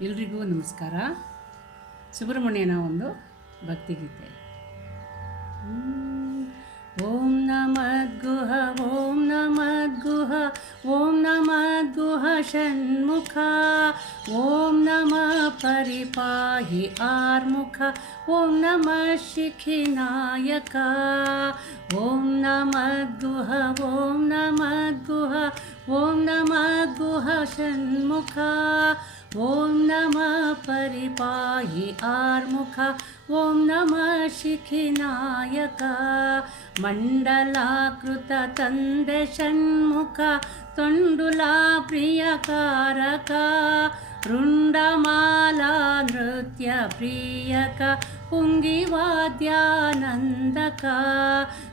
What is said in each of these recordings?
ಎಲ್ರಿಗೂ ನಮಸ್ಕಾರ. ಸುಬ್ರಹ್ಮಣ್ಯನ ಒಂದು ಭಕ್ತಿಗೀತೆ. ಓಂ ನಮದ್ಗುಹ ಓಂ ನಮದ್ಗುಹ ಓಂ ನಮದ್ಗುಹ ಷಣ್ಮುಖ ಓಂ ನಮಃ ಪರಿಪಾಹಿ ಆರ್ಮುಖ ಓಂ ನಮಃ ಶಿಖಿನಾಯಕ ಓಂ ನಮದ್ಗುಹ ಓಂ ನಮದ್ಗುಹ ಓಂ ನಮದ್ಗುಹ ಷಣ್ಮುಖ ಓಂ ನಮಃ ಪರಿಪಾಹಿ ಆರ್ಮುಖ ಓಂ ನಮಃ ಶಿಖಿನಾಯಕ ಮಂಡಲಾಕೃತ ತಂದೆ ಷಣ್ಮುಖ ತೊಂಡುಲಾ ಪ್ರಿಯಕಾರಕ ರುಂಡಮಾಲಾ ನೃತ್ಯ ಪ್ರಿಯಕ ಪುಂಗಿವಾದ್ಯಾನಂದಕ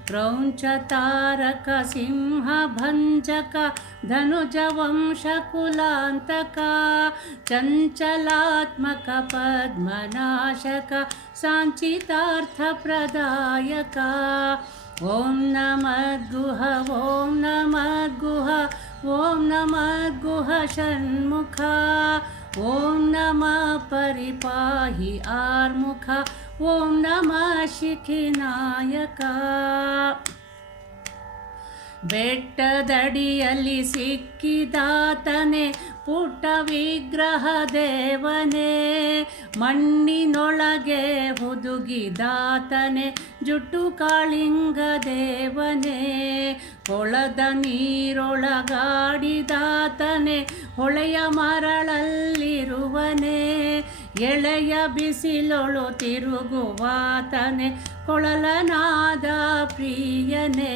ಕ್ರೌಂಚತಾರಕ ಸಿಂಹಭಂಜಕ ಧನುಜವಂಶಕುಲಾಂತಕ ಚಂಚಲಾತ್ಮಕ ಪದ್ಮನಾಶಕ ಸಾಂಚಿತಾರ್ಥಪ್ರದಾಯಕ ಓಂ ನಮದ್ಗುಹ ಓಂ ನಮದ್ಗುಹ ಓಂ ನಮದ್ಗುಹ ಷಣ್ಮುಖ ಓಂ ನಮಃ ಪರಿಪಾಹಿ ಆರ್ಮುಖ ಓಂ ನಮಃ ಶಿಖಿನಾಯಕ ಬೆಟ್ಟದಡಿಯಲ್ಲಿ ಸಿಕ್ಕಿದಾತನೆ ಪುಟ್ಟ ವಿಗ್ರಹ ದೇವನೇ ಮಣ್ಣಿನೊಳಗೆ ಹುದುಗಿದಾತನೆ ಜುಟ್ಟು ಕಾಳಿಂಗ ದೇವನೇ ಕೊಳದ ನೀರೊಳಗಾಡಿದಾತನೆ ಹೊಳೆಯ ಮರಳಲ್ಲಿರುವನೇ ಎಳೆಯ ಬಿಸಿಲೊಳು ತಿರುಗುವಾತನೆ ಕೊಳಲನಾದ ಪ್ರಿಯನೇ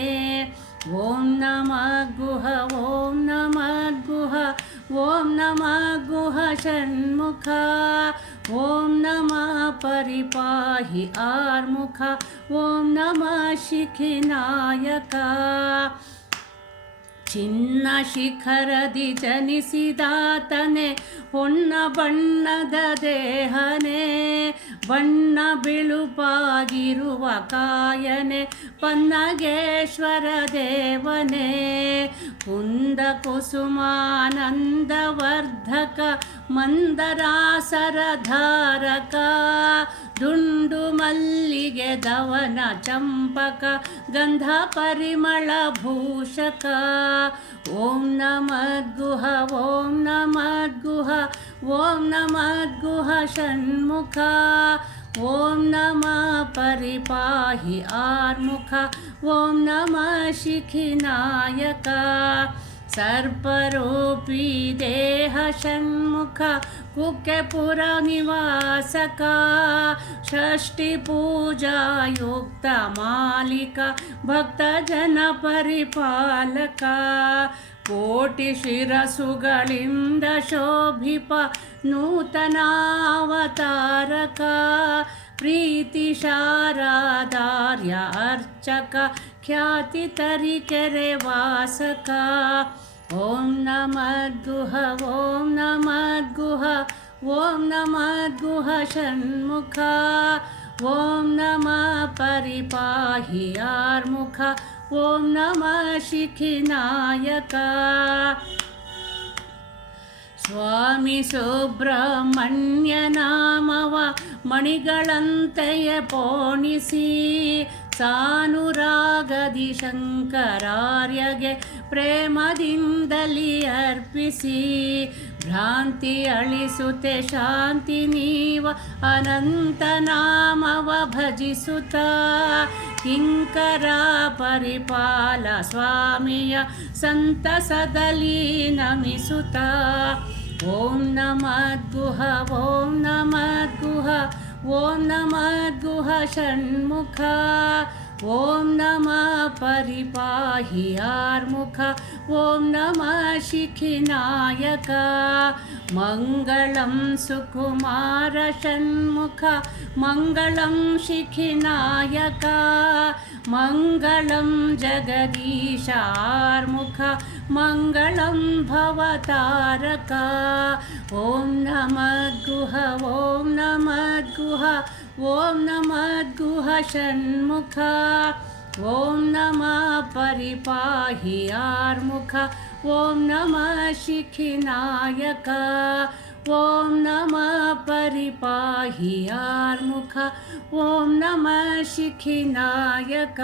ಓಂ ನಮದ್ಗುಹ ಓಂ ನಮದ್ಗುಹ ಓಂ ನಮದ್ಗುಹ ಷಣ್ಮುಖ ಓಂ ನಮಃ ಪರಿಪಾಹಿ ಆರ್ಮುಖ ಓಂ ನಮಃ ಶಿಖಿನಾಯಕ ಚಿನ್ನ ಶಿಖರದಿ ಜನಿಸಿದಾತನೆ ಹೊನ್ನ ಬಣ್ಣದ ದೇಹನೆ ಬಣ್ಣ ಬಿಳುಪಾಗಿರುವ ಕಾಯನೆ ಪನ್ನಗೇಶ್ವರ ದೇವನೇ ಕುಂದ ಕುಸುಮಾನಂದವರ್ಧಕ ಮಂದರಾಸರ ಧಾರಕ ದುಂಡು ಮಲ್ಲಿಗೆ ದವನ ಚಂಪಕ ಗಂಧ ಪರಿಮಳ ಭೂಷಕ ಓಂ ನಮದ್ಗುಹ ಓಂ ನಮದ್ಗುಹ ಓಂ ನಮದ್ಗುಹ ಷಣ್ಮುಖ ಓಂ ನಮಃ ಪರಿಪಾಹಿ ಆರ್ಮುಖ ಓಂ ನಮಃ ಶಿಖಿನಾಯಕ ಸರ್ಪರೂಪಿ ದೇಹ ಷಣ್ಮುಖ ಕುಕ್ಕೆಪುರ ನಿವಾಸಕ ಷಷ್ಠಿ ಪೂಜಾಯುಕ್ತ ಮಾಲಿಕ ಭಕ್ತ ಜನ ಪರಿಪಾಲಕ ಕೋಟಿ ಶಿರಸುಗಳಿಂದ ಶೋಭಿಪ ನೂತನಾವತಾರಕ ಪ್ರೀತಿ ಶಾರದಾರ್ಯ ಅರ್ಚಕ ಖ್ಯಾತಿ ತರಿಕೆರೆ ವಾಸಕ ಓಂ ನಮದ್ಗುಹ ಓಂ ನಮದ್ಗುಹ ಓಂ ನಮದ್ಗುಹ ಷಣ್ಮುಖ ಓಂ ನಮಃ ಪರಿಪಾಹಿ ಆರ್ಮುಖ ಓಂ ನಮಃ ಶಿಖಿನಾಯಕ ಸ್ವಾಮಿ ಸುಬ್ರಹ್ಮಣ್ಯ ನಾಮವ ಮಣಿಗಳಂತೆಯೇ ಪೋಣಿಸಿ ಸಾನುರಾಗದಿ ಶಂಕರಾರ್ಯಗೆ ಪ್ರೇಮದಿಂದಲಿ ಅರ್ಪಿಸಿ ಭ್ರಾಂತಿ ಅಳಿಸುತ್ತೆ ಶಾಂತಿ ನೀವ ಅನಂತ ನಾಮವ ಭಜಿಸುತ್ತ ಕಿಂಕರ ಪರಿಪಾಲ ಸ್ವಾಮಿಯ ಸಂತಸದಲ್ಲಿ ನಮಿಸುತ್ತ ಓಂ ನಮದ್ಗುಹ ಓಂ ನಮದ್ಗುಹ ಓಂ ನಮದ್ಗುಹ ಷಣ್ಮುಖ ಓಂ ನಮಃ ಪರಿಪಾಹಿ ಆರ್ಮುಖ ಓಂ ನಮಃ ಶಿಖಿನಾಯಕ ಮಂಗಳಂ ಸುಕುಮಾರ ಷಣ್ಮುಖ ಮಂಗಳಂ ಶಿಖಿನಾಯಕ ಮಂಗಳಂ ಜಗದೀಶ ಆರ್ಮುಖ ಮಂಗಳಂ ಭವತಾರಕ ಓಂ ನಮದ್ಗುಹ ಓಂ ನಮದ್ಗುಹ ಓಂ ನಮದ್ಗುಹ ಷಣ್ಮುಖ ಓಂ ನಮಃ ಪರಿಪಾಹಿ ಆರ್ಮುಖ ಓಂ ನಮಃ ಶಿಖಿನಾಯಕ ॐ नमः परिपाहियार्मुख ॐ नमः शिखिनायक